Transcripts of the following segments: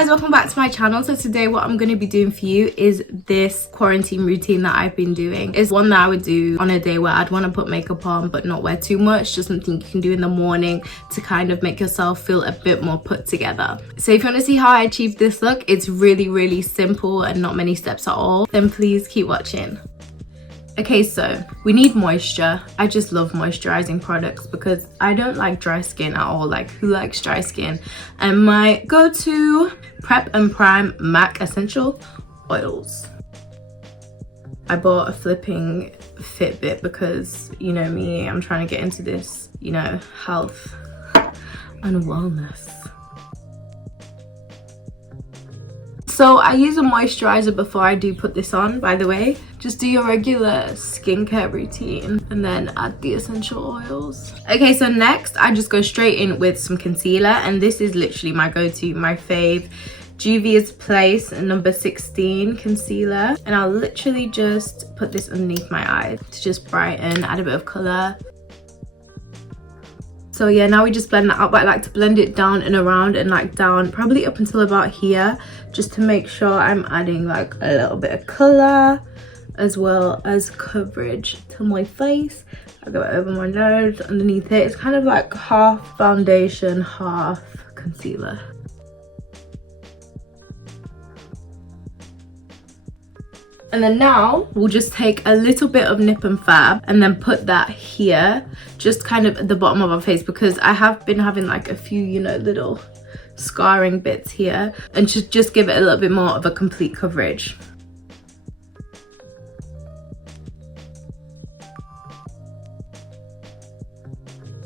guys, welcome back to my channel. So today what I'm going to be doing for you is this quarantine routine that I've been doing. It's one that I would do on a day where I'd want to put makeup on but not wear too much, just something you can do in the morning to kind of make yourself feel a bit more put together. So if you want to see how I achieved this look, it's really simple and not many steps at all, then please keep watching. Okay, so we need moisture. I just love moisturizing products because I don't like dry skin at all. Like, who likes dry skin? And my go-to Prep and Prime MAC essential oils. I bought a flipping Fitbit because, you know me, I'm trying to get into this, you know, health and wellness. So I use a moisturizer before I do put this on, by the way. Just do your regular skincare routine and then add the essential oils. Okay, so next I just go straight in with some concealer, and this is literally my go-to, my fave, Juvias Place number 16 concealer. And I'll literally just put this underneath my eyes to just brighten, add a bit of color. So yeah, now we just blend that out, but I like to blend it down and around and like down probably up until about here, just to make sure I'm adding like a little bit of color as well as coverage to my face. I go over my nose, underneath it. It's kind of like half foundation, half concealer. And then now we'll just take a little bit of Nip and Fab and then put that here, just kind of at the bottom of our face, because I have been having like a few, you know, little scarring bits here, and just give it a little bit more of a complete coverage.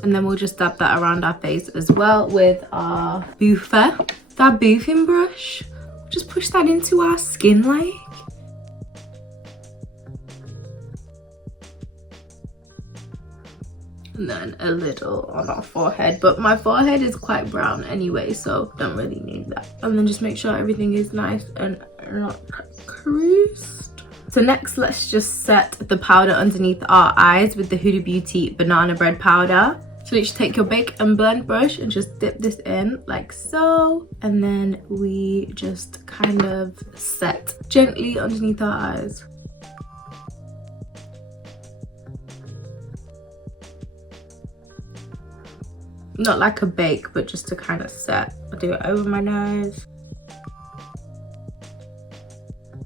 And then we'll just dab that around our face as well with our booffer. That boofing brush, just push that into our skin like. And then a little on our forehead, but my forehead is quite brown anyway, so don't really need that. And then just make sure everything is nice and not creased. So next, let's just set the powder underneath our eyes with the Huda Beauty banana bread powder. So you just take your Bake and Blend brush and just dip this in like so, and then we just kind of set gently underneath our eyes. Not like a bake, but just to kind of set. I'll do it over my nose.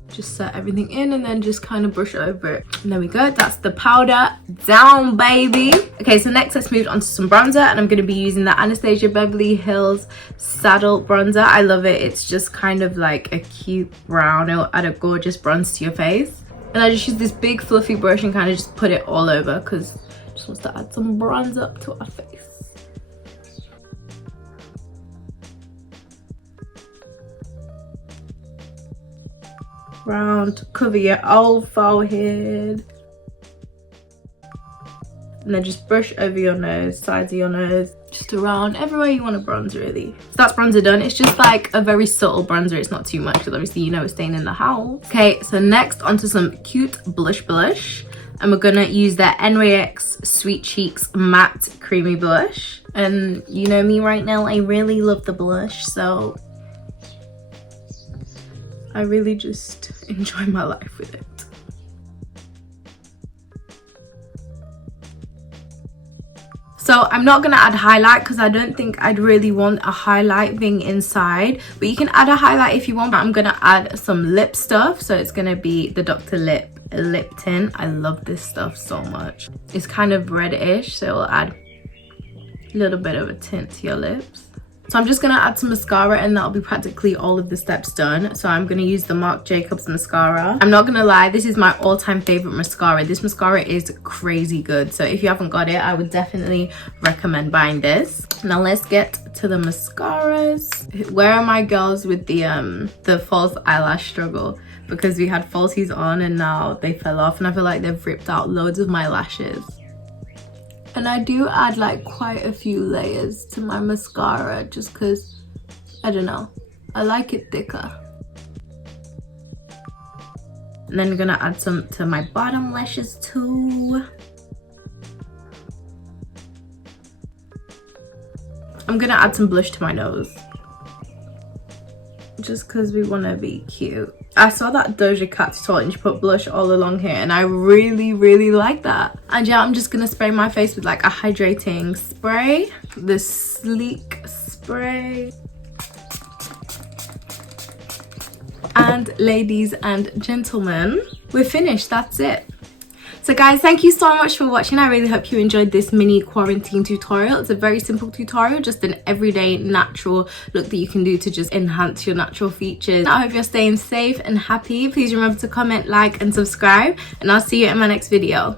Just set everything in and then just kind of brush over it. And there we go, that's the powder down, baby. Okay, so next let's move on to some bronzer, and I'm going to be using the Anastasia Beverly Hills Saddle Bronzer. I love it. It's just kind of like a cute brown. It'll add a gorgeous bronze to your face. And I just use this big fluffy brush and kind of just put it all over because I just wants to add some bronzer up to our face. Round, cover your old forehead, and then just brush over your nose, sides of your nose, just around everywhere you want to bronze, really. So that's bronzer done. It's just like a very subtle bronzer. It's not too much because obviously you know it's staying in the house. Okay, so next onto some cute blush, and we're gonna use the NYX Sweet Cheeks Matte Creamy Blush. And you know me right now, I really love the blush, so I really just enjoy my life with it. So I'm not going to add highlight because I don't think I'd really want a highlight being inside, but you can add a highlight if you want. But I'm going to add some lip stuff, so it's going to be the Dr. Lipp lip tint. I love this stuff so much. It's kind of reddish, so it'll add a little bit of a tint to your lips. So I'm just going to add some mascara, and that'll be practically all of the steps done. So I'm going to use the Marc Jacobs mascara. I'm not going to lie, this is my all-time favorite mascara. This mascara is crazy good. So if you haven't got it, I would definitely recommend buying this. Now let's get to the mascaras. Where are my girls with the false eyelash struggle? Because we had falsies on and now they fell off, and I feel like they've ripped out loads of my lashes. And I do add like quite a few layers to my mascara just because, I don't know, I like it thicker. And then I'm gonna add some to my bottom lashes too. I'm gonna add some blush to my nose. just because we want to be cute. I saw that Doja Cat tutorial and she put blush all along here, and I really like that. And yeah, I'm just gonna spray my face with like a hydrating spray, the sleek spray. And ladies and gentlemen, we're finished. That's it. So guys, thank you so much for watching. I really hope you enjoyed this mini quarantine tutorial. It's a very simple tutorial, just an everyday natural look that you can do to just enhance your natural features. I hope you're staying safe and happy. Please remember to comment, like and subscribe, and I'll see you in my next video.